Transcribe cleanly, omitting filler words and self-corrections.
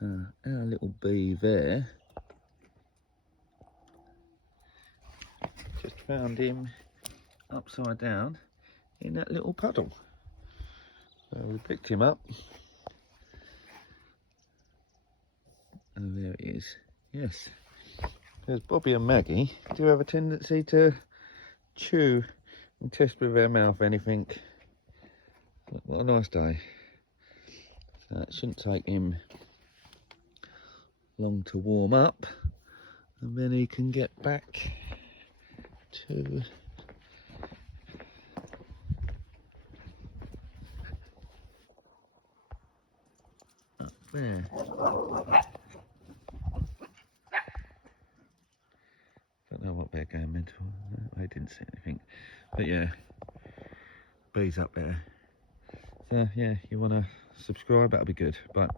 So our little bee there, just found him upside down in that little puddle. So we picked him up. And there he is. Yes. Because Bobby and Maggie do have a tendency to chew and test with their mouth anything. What a nice day. So it shouldn't take him long to warm up, and then he can get back to up there. Don't know what they're going mental. I didn't see anything, but yeah, bees up there. So yeah, you want to subscribe, that'll be good. Bye.